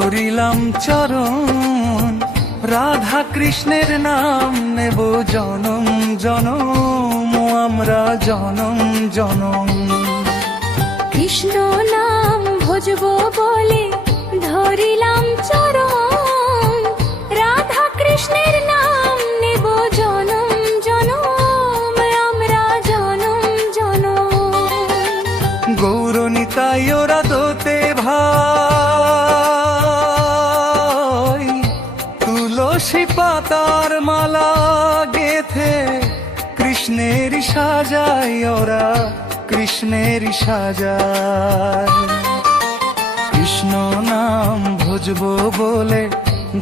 ধরিলাম চরণ, রাধা কৃষ্ণের নাম নেব জনম জনম, আমরা জনম জনম। কৃষ্ণ নাম ভজবো বলে ধরিলাম চরণ, রাধা কৃষ্ণের নাম নেব জনম জনম, আমরা জনম জনম। গৌরনিতাই ওরা দোতে ভাই, তুলসী পাতার মালা গেথে কৃষ্ণের সাজাই ওরা, কৃষ্ণের সাজাই। কৃষ্ণ নাম ভজবো বলে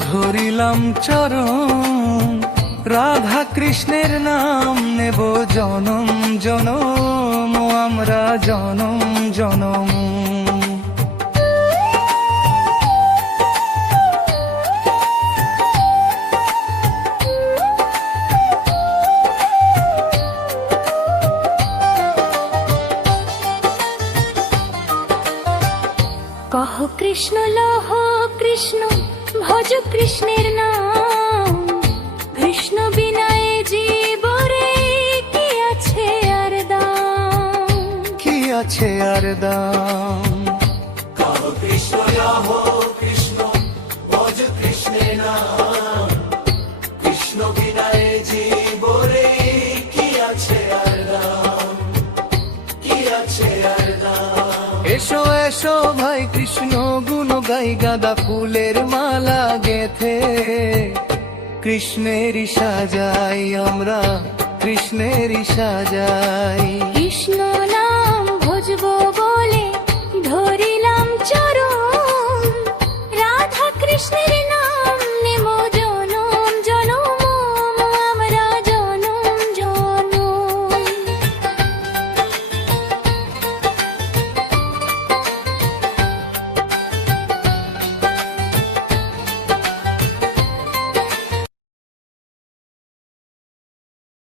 ধরিলাম চরণ, রাধা কৃষ্ণের নাম নেব জনম জনম, আমরা জনম জনম। কহ কৃষ্ণ লহ কৃষ্ণ, ভজ কৃষ্ণের নাম, কৃষ্ণ বিনায় জীবরে কি আছে আর দাম, কি আছে আর দাম। কহ কৃষ্ণ লহ কৃষ্ণ, ভজ কৃষ্ণের নাম, কৃষ্ণ বিনায় জীবরে কি আছে আর দাম, কি আছে আর দাম। এসো এসো ভাই কৃষ্ণ গুণ গাই, গাঁদা ফুলের মালা গেথে কৃষ্ণেরই সাজাই আমরা, কৃষ্ণেরই সাজাই। কৃষ্ণ